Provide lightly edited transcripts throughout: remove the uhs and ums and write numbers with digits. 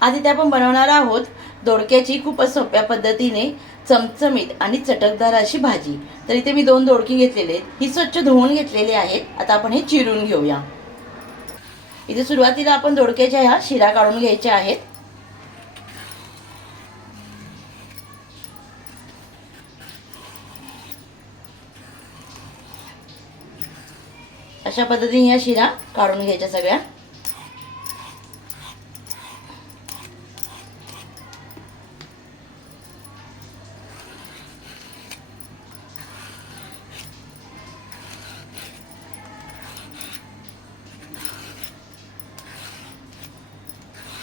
आज इथे आपण बनवणार आहोत दोडक्याची खूपच सोप्या पद्धतीने चमचमीत आणि चटकदार अशी भाजी। तर इथे मी 2 दोडकी घेतलेले आहेत, ही स्वच्छ धुवून घेतलेली आहेत। आता आपण हे चिरून घेऊया। इथे सुरुवातीला आपण दोडक्याच्या ह्या शिरा काढून घ्यायच्या आहेत। अशा पद्धतीने ह्या शिरा काढून घ्यायच्या सगळ्या।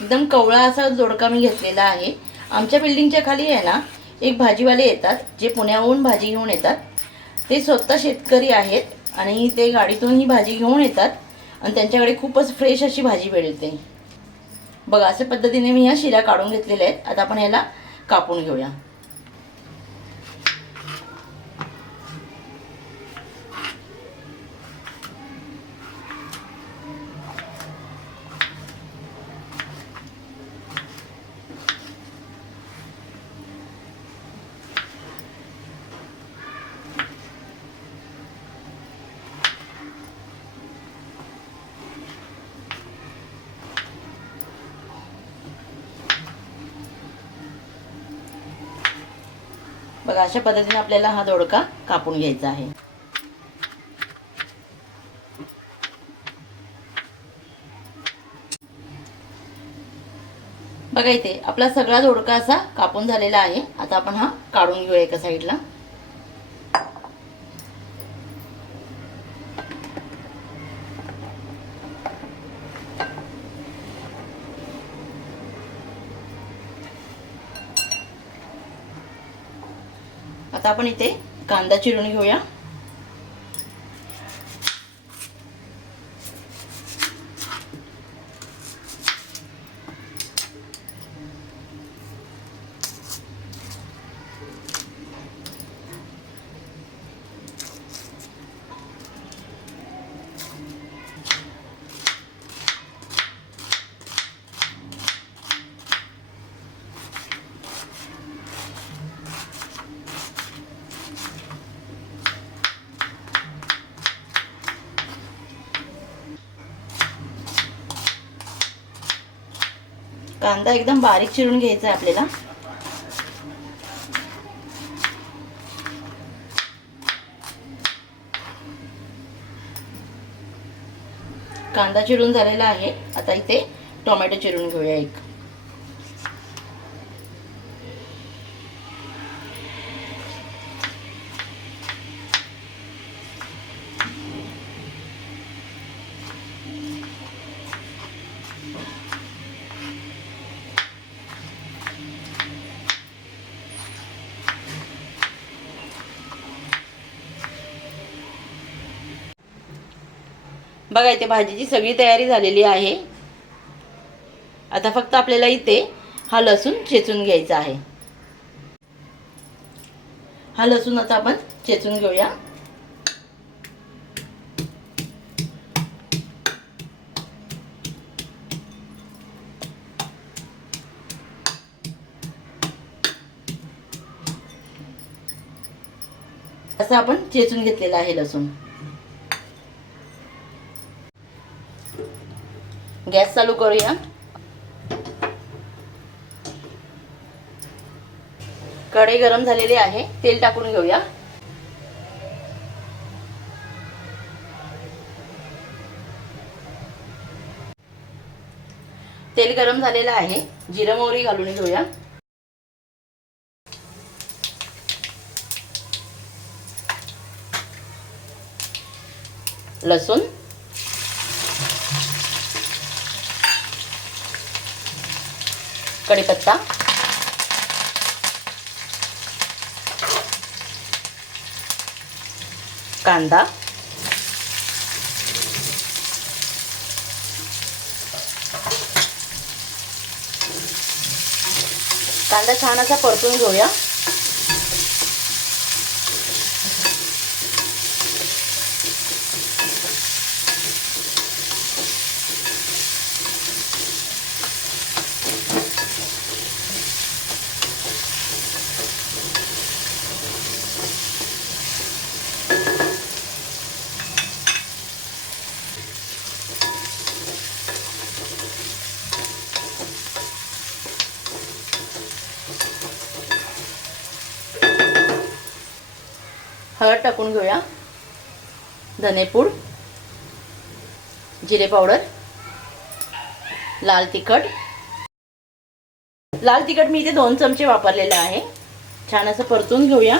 एकदम कवळा असा दोडका मी घेतलेला आहे। आमच्या बिल्डिंगच्या खाली आहे ना एक भाजीवाले येतात, जे पुण्याहून भाजी घेऊन येतात। ते स्वतः शेतकरी आहेत आणि ते गाडीतून ही भाजी घेऊन येतात आणि त्यांच्याकडे खूपच फ्रेश अशी भाजी मिळते। बघा अशा पद्धतीने मी ह्या शिरा काढून घेतलेल्या आहेत। आता आपण ह्याला कापून घेऊया। बघा अशा पद्धतीने आपल्याला हा दोडका कापून घ्यायचा आहे। बघा इथे आपला सगळा दोडका असा कापून झालेला आहे। आता आपण हा काढून घेऊया एका साईडला। आता आपण इथे कांदा चिरून घेऊया। कांदा एकदम बारीक चिरून घ्यायचा आहे आपल्याला। कांदा चिरून झालेला आहे। आता इथे टोमॅटो चिरून घेऊया एक। बघा इथे भाजीची सगळी तयारी झालेली आहे। आता फक्त आपल्याला इथे हा लसूण चेचून घ्यायचा आहे। हा लसूण आता आपण चेचून घेऊया। असं आपण चेचून घेतलेला आहे लसूण। गॅस चालू करूया। कढई गरम झालेली आहे, तेल टाकून घेऊया। तेल गरम झालेलं आहे, जिरं मोहरी घालून घेऊया। लसूण, कढीपत्ता, कांदा, कांदा छान असा परतून घेऊया। हळद टाकून घेऊया, धनेपूड, जिरे पावडर, लाल तिखट मी इथे 2 चमचे वापरलेले आहे. छान असं परतून घेऊया.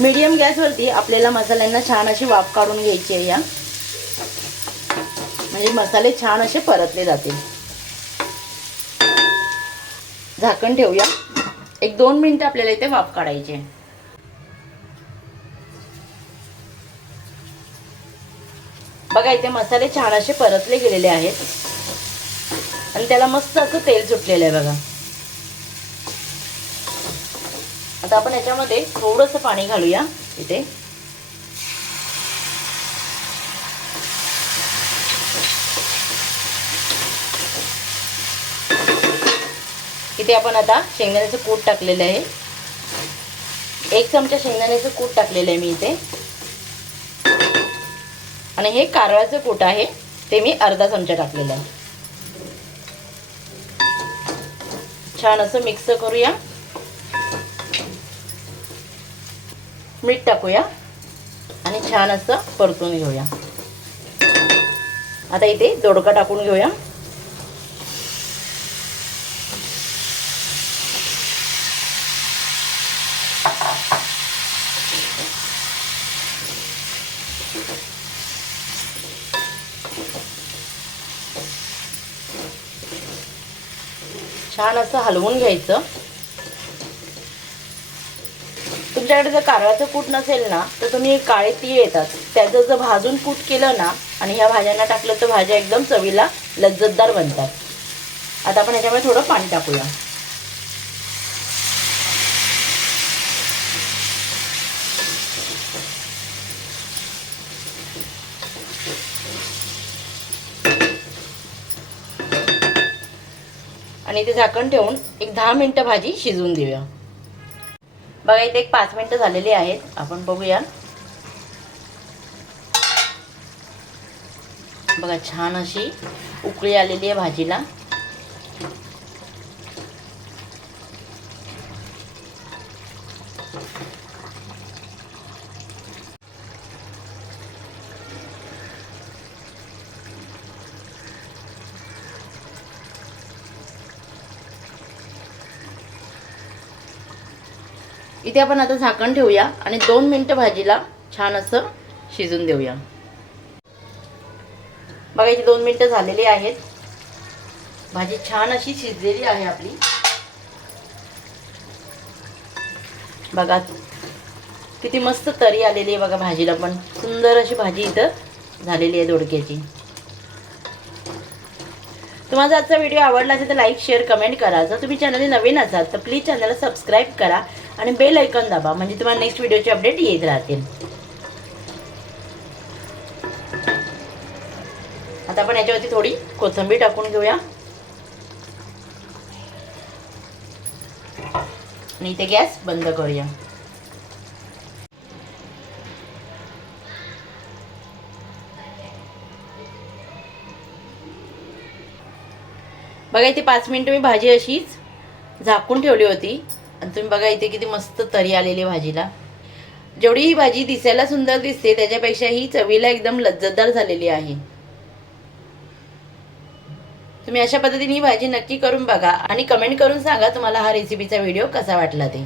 मीडियम गॅसवरती आपल्याला मसाल्यांना छान अशी वाफ काढून घ्यायची आहे, म्हणजे मसाले छान असे परतले जातील. झाकण ठेवूया. 1-2 मिनिटं आपल्याला इथे वाफ काढायची आहे. बघा इथे मसाले छान असे परतले गेलेले आहेत आणि त्याला मस्त असं तेल सुटलेलं आहे बघा. आता आपण याच्यामध्ये थोडंसं पाणी घालूया. इथे आपण आता शेंगदाण्याचं कूट टाकलेलं आहे. 1 चमचा शेंगदाण्याचं कूट टाकलेलं आहे मी इथे. आणि हे कारळाचं कूट आहे, ते मी अर्धा चमचा टाकलेलं आहे. छान असं मिक्स करूया. मीठ टाकूया आणि छान असं परतून घेऊया. आता इथे दोडका टाकून घेऊया. छान असं हलवून घ्यायचं. तुमच्याकडे जर कारळाचं कूट नसेल ना तर तुम्ही काळे तीळ येतात त्याचं जर भाजून कूट केलं ना आणि ह्या भाज्यांना टाकलं तर भाज्या एकदम चवीला लज्जतदार बनतात. आता आपण याच्यामध्ये थोडं पाणी टाकूया. आणि इथे झाकण ठेवून 10 मिनिटं भाजी शिजवून देऊया. बघा इथे 5 मिनिटं झालेली आहेत. आपण बघूया. बघा छान अशी उकळी आलेली आहे भाजीला. इथे आपण आता झाकण ठेवूया आणि 2 मिनिटं भाजीला छान असं शिजून देऊया. बघा इथे 2 मिनिटं झालेली आहेत. भाजी छान अशी शिजलेली आहे आपली. बघा किती मस्त तरी आलेली आहे बघा भाजीला पण. सुंदर अशी भाजी इथं झालेली आहे दोडक्याची. तुम्हाला आजचा व्हिडिओ आवडला असेल तर लाईक, शेअर, कमेंट करा. जर तुम्ही चॅनलला नवीन असाल तर प्लीज चॅनलला सबस्क्राईब करा आणि बेल आयकॉन दाबा, म्हणजे तुम्हाला नेक्स्ट व्हिडिओचे अपडेट येत राहतील. आता आपण याच्यावरती थोडी कोथिंबीर टाकून घेऊया आणि इथे गॅस बंद करूया. बघा इथे 5 मिनिटं मी भाजी अशीच झाकून ठेवली होती आणि तुम्ही बघा इथे किती मस्त तरी आलेली भाजीला. जेवढी ही भाजी दिसायला सुंदर दिसते त्याच्यापेक्षा ही चवीला एकदम लज्जतदार झालेली आहे. तुम्ही अशा पद्धतीने ही भाजी नक्की करून बघा आणि कमेंट करून सांगा तुम्हाला हा रेसिपीचा व्हिडिओ कसा वाटला ते.